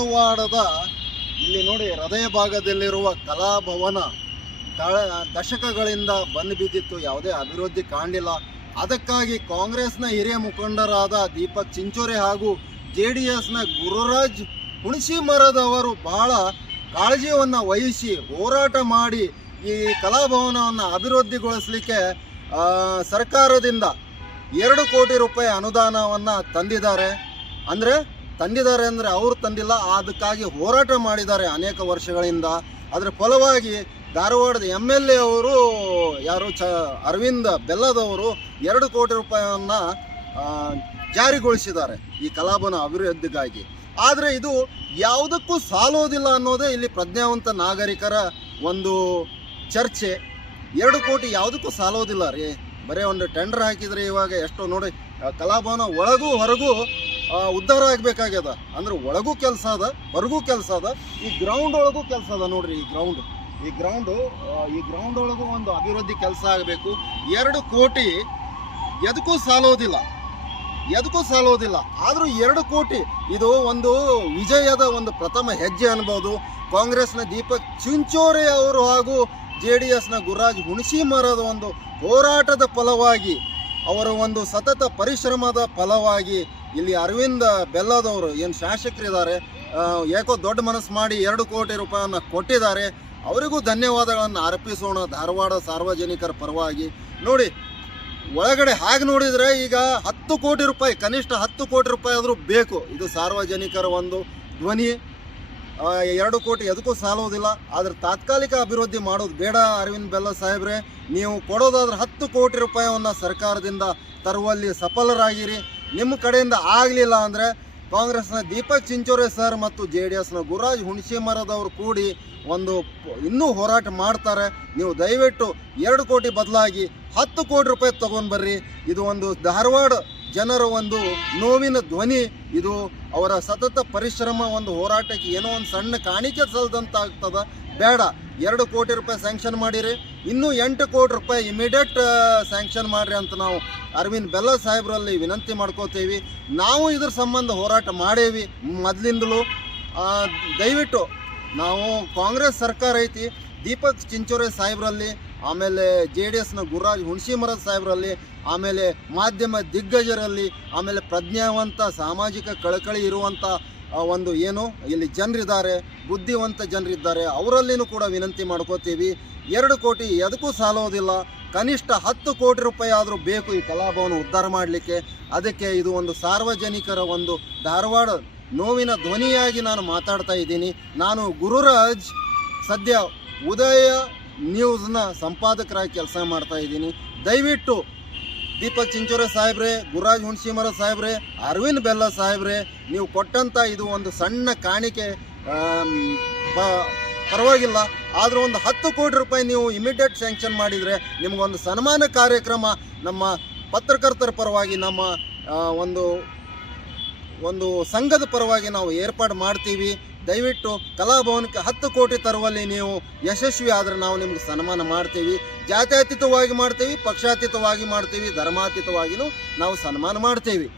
ಧಾರವಾಡದ ಇಲ್ಲಿ ನೋಡಿ ಹೃದಯ ಭಾಗದಲ್ಲಿರುವ ಕಲಾಭವನ ಕಳ ದಶಕಗಳಿಂದ ಬಂದು ಬಿದ್ದಿತ್ತು, ಯಾವುದೇ ಅಭಿವೃದ್ಧಿ ಕಾಣಲಿಲ್ಲ. ಅದಕ್ಕಾಗಿ ಕಾಂಗ್ರೆಸ್ನ ಹಿರಿಯ ಮುಖಂಡರಾದ ದೀಪಕ್ ಚಿಂಚೋರೆ ಹಾಗೂ ಜೆ ಡಿ ಎಸ್ನ ಗುರುರಾಜ್ ಹುಣಸಿ ಮರದವರು ಬಹಳ ಕಾಳಜಿಯನ್ನು ವಹಿಸಿ ಹೋರಾಟ ಮಾಡಿ ಈ ಕಲಾಭವನವನ್ನು ಅಭಿವೃದ್ಧಿಗೊಳಿಸಲಿಕ್ಕೆ ಸರ್ಕಾರದಿಂದ ಎರಡು ಕೋಟಿ ರೂಪಾಯಿ ಅನುದಾನವನ್ನು ತಂದಿದ್ದಾರೆ. ಅಂದರೆ ತಂದಿದ್ದಾರೆ ಅಂದರೆ ಅವರು ತಂದಿಲ್ಲ ಅದಕ್ಕಾಗಿ ಹೋರಾಟ ಮಾಡಿದ್ದಾರೆ ಅನೇಕ ವರ್ಷಗಳಿಂದ. ಅದರ ಫಲವಾಗಿ ಧಾರವಾಡದ ಎಂ ಎಲ್ ಎ ಅವರು, ಯಾರು ಚ, ಅರವಿಂದ್ ಬೆಲ್ಲದವರು ಎರಡು ಕೋಟಿ ರೂಪಾಯಿಯನ್ನು ಜಾರಿಗೊಳಿಸಿದ್ದಾರೆ ಈ ಕಲಾಪನ ಅಭಿವೃದ್ಧಿಗಾಗಿ. ಆದರೆ ಇದು ಯಾವುದಕ್ಕೂ ಸಾಲೋದಿಲ್ಲ ಅನ್ನೋದೇ ಇಲ್ಲಿ ಪ್ರಜ್ಞಾವಂತ ನಾಗರಿಕರ ಒಂದು ಚರ್ಚೆ. ಎರಡು ಕೋಟಿ ಯಾವುದಕ್ಕೂ ಸಾಲೋದಿಲ್ಲ ರೀ. ಬರೀ ಒಂದು ಟೆಂಡರ್ ಹಾಕಿದರೆ ಇವಾಗ ಎಷ್ಟೋ ನೋಡಿ ಕಲಾಭವನ ಒಳಗೂ ಹೊರಗೂ ಉದ್ಧಾರ ಆಗ್ಬೇಕಾಗ್ಯದ. ಅಂದ್ರೆ ಒಳಗೂ ಕೆಲಸ ಅದ, ಹೊರಗೂ ಕೆಲಸ ಅದ, ಈ ಗ್ರೌಂಡ್ ಒಳಗೂ ಕೆಲಸ ಅದ ನೋಡ್ರಿ ಈ ಗ್ರೌಂಡ್ ಈ ಗ್ರೌಂಡು ಈ ಗ್ರೌಂಡ್ ಒಳಗೂ ಒಂದು ಅಭಿವೃದ್ಧಿ ಕೆಲಸ ಆಗಬೇಕು. ಎರಡು ಕೋಟಿ ಎದಕ್ಕೂ ಸಾಲೋದಿಲ್ಲ. ಎದಕ್ಕೂ ಸಾಲೋದಿಲ್ಲ. ಆದರೂ ಎರಡು ಕೋಟಿ, ಇದು ಒಂದು ವಿಜಯದ ಒಂದು ಪ್ರಥಮ ಹೆಜ್ಜೆ ಅನ್ಬೋದು. ಕಾಂಗ್ರೆಸ್ನ ದೀಪಕ್ ಚಿಂಚೋರೆ ಅವರು ಹಾಗೂ ಜೆ ಡಿ ಎಸ್ನ ಗುರುರಾಜ್ ಹುಣಸಿ ಮರದ ಒಂದು ಹೋರಾಟದ ಫಲವಾಗಿ, ಅವರ ಒಂದು ಸತತ ಪರಿಶ್ರಮದ ಫಲವಾಗಿ ಇಲ್ಲಿ ಅರವಿಂದ ಬೆಲ್ಲದವರು ಏನು ಶಾಸಕರಿದ್ದಾರೆ ಯಾಕೋ ದೊಡ್ಡ ಮನಸ್ಸು ಮಾಡಿ ಎರಡು ಕೋಟಿ ರೂಪಾಯಿಯನ್ನು ಕೊಟ್ಟಿದ್ದಾರೆ. ಅವರಿಗೂ ಧನ್ಯವಾದಗಳನ್ನು ಅರ್ಪಿಸೋಣ ಧಾರವಾಡ ಸಾರ್ವಜನಿಕರ ಪರವಾಗಿ. ನೋಡಿ, ಒಳಗಡೆ ಹಾಗೆ ನೋಡಿದರೆ ಈಗ ಹತ್ತು ಕೋಟಿ ರೂಪಾಯಿ, ಕನಿಷ್ಠ ಹತ್ತು ಕೋಟಿ ರೂಪಾಯಿ ಆದರೂ ಬೇಕು. ಇದು ಸಾರ್ವಜನಿಕರ ಒಂದು ಧ್ವನಿ. ಎರಡು ಕೋಟಿ ಎದಕ್ಕೂ ಸಾಲೋದಿಲ್ಲ. ಆದರೆ ತಾತ್ಕಾಲಿಕ ಅಭಿವೃದ್ಧಿ ಮಾಡೋದು ಬೇಡ ಅರವಿಂದ್ ಬೆಲ್ಲ ಸಾಹೇಬ್ರೆ. ನೀವು ಕೊಡೋದಾದ್ರೆ ಹತ್ತು ಕೋಟಿ ರೂಪಾಯಿಯನ್ನು ಸರ್ಕಾರದಿಂದ ತರುವಲ್ಲಿ ಸಫಲರಾಗಿರಿ. ನಿಮ್ಮ ಕಡೆಯಿಂದ ಆಗಲಿಲ್ಲ ಅಂದರೆ ಕಾಂಗ್ರೆಸ್ನ ದೀಪಕ್ ಚಿಂಚೋರೆ ಸರ್ ಮತ್ತು ಜೆ ಡಿ ಎಸ್ನ ಗುರುರಾಜ್ ಹುಣಸಿಮರದವರು ಕೂಡಿ ಒಂದು ಇನ್ನೂ ಹೋರಾಟ ಮಾಡ್ತಾರೆ. ನೀವು ದಯವಿಟ್ಟು ಎರಡು ಕೋಟಿ ಬದಲಾಗಿ ಹತ್ತು ಕೋಟಿ ರೂಪಾಯಿ ತೊಗೊಂಡು ಬರ್ರಿ ಇದು ಒಂದು ಧಾರವಾಡ ಜನರ ಒಂದು ನೋವಿನ ಧ್ವನಿ. ಇದು ಅವರ ಸತತ ಪರಿಶ್ರಮ, ಒಂದು ಹೋರಾಟಕ್ಕೆ ಏನೋ ಒಂದು ಸಣ್ಣ ಕಾಣಿಕೆ ಸಲ್ದಂತ ಆಗ್ತದ ಬೇಡ. ಎರಡು ಕೋಟಿ ರೂಪಾಯಿ ಸ್ಯಾಂಕ್ಷನ್ ಮಾಡಿರಿ. ಇನ್ನೂ ಎಂಟು ಕೋಟಿ ರೂಪಾಯಿ ಇಮಿಡಿಯೇಟ್ ಸ್ಯಾಂಕ್ಷನ್ ಮಾಡಿರಿ ಅಂತ ನಾವು ಅರವಿಂದ್ ಬೆಲ್ಲ ಸಾಹೇಬ್ರಲ್ಲಿ ವಿನಂತಿ ಮಾಡ್ಕೋತೀವಿ. ನಾವು ಇದ್ರ ಸಂಬಂಧ ಹೋರಾಟ ಮಾಡೇವಿ ಮೊದಲಿಂದಲೂ. ದಯವಿಟ್ಟು ನಾವು ಕಾಂಗ್ರೆಸ್ ಸರ್ಕಾರ ಐತಿ, ದೀಪಕ್ ಚಿಂಚೋರೆ ಸಾಹೇಬ್ರಲ್ಲಿ, ಆಮೇಲೆ ಜೆ ಡಿ ಎಸ್ನ ಗುರುರಾಜ್ ಹುಣಸಿಮರದ ಸಾಹೇಬ್ರಲ್ಲಿ, ಆಮೇಲೆ ಮಾಧ್ಯಮ ದಿಗ್ಗಜರಲ್ಲಿ, ಆಮೇಲೆ ಪ್ರಜ್ಞಾವಂತ ಸಾಮಾಜಿಕ ಕಳಕಳಿ ಇರುವಂಥ ಒಂದು ಏನು, ಇಲ್ಲಿ ಜನರಿದ್ದಾರೆ, ಬುದ್ಧಿವಂತ ಜನರಿದ್ದಾರೆ, ಅವರಲ್ಲಿನೂ ಕೂಡ ವಿನಂತಿ ಮಾಡ್ಕೋತೀವಿ. ಎರಡು ಕೋಟಿ ಎದಕ್ಕೂ ಸಾಲೋದಿಲ್ಲ, ಕನಿಷ್ಠ ಹತ್ತು ಕೋಟಿ ರೂಪಾಯಿ ಆದರೂ ಬೇಕು ಈ ಕಲಾಭವನ ಉದ್ಧಾರ ಮಾಡಲಿಕ್ಕೆ. ಅದಕ್ಕೆ ಇದು ಒಂದು ಸಾರ್ವಜನಿಕರ ಒಂದು ಧಾರವಾಡ ನೋವಿನ ಧ್ವನಿಯಾಗಿ ನಾನು ಮಾತಾಡ್ತಾ ಇದ್ದೀನಿ. ನಾನು ಗುರುರಾಜ್ ಸದ್ಯ ಉದಯ ನ್ಯೂಸ್ನ ಸಂಪಾದಕರಾಗಿ ಕೆಲಸ ಮಾಡ್ತಾ ಇದ್ದೀನಿ. ದಯವಿಟ್ಟು ದೀಪಕ್ ಚಿಂಚೋರೆ ಸಾಹೇಬ್ರೆ ಗುರುರಾಜ್ ಹುಣಸಿಮರ ಸಾಹೇಬ್ರೆ, ಅರವಿಂದ್ ಬೆಲ್ಲ ಸಾಹೇಬ್ರೆ, ನೀವು ಕೊಟ್ಟಂಥ ಇದು ಒಂದು ಸಣ್ಣ ಕಾಣಿಕೆ ಪರವಾಗಿಲ್ಲ. ಆದರೂ ಒಂದು ಹತ್ತು ಕೋಟಿ ರೂಪಾಯಿ ನೀವು ಇಮಿಡಿಯೇಟ್ ಸ್ಯಾಂಕ್ಷನ್ ಮಾಡಿದರೆ ನಿಮ್ಗೊಂದು ಸನ್ಮಾನ ಕಾರ್ಯಕ್ರಮ ನಮ್ಮ ಪತ್ರಕರ್ತರ ಪರವಾಗಿ, ನಮ್ಮ ಒಂದು ಒಂದು ಸಂಘದ ಪರವಾಗಿ ನಾವು ಏರ್ಪಾಡು ಮಾಡ್ತೀವಿ. ದಯವಿಟ್ಟು ಕಲಾಭವನಕ್ಕೆ ಹತ್ತು ಕೋಟಿ ತರುವಲ್ಲಿ ನೀವು ಯಶಸ್ವಿ ಆದರೆ ನಾವು ನಿಮ್ಗೆ ಸನ್ಮಾನ ಮಾಡ್ತೀವಿ. ಜಾತ್ಯತೀತವಾಗಿ ಮಾಡ್ತೀವಿ, ಪಕ್ಷಾತೀತವಾಗಿ ಮಾಡ್ತೀವಿ ಧರ್ಮಾತೀತವಾಗಿಯೂ ನಾವು ಸನ್ಮಾನ ಮಾಡ್ತೀವಿ.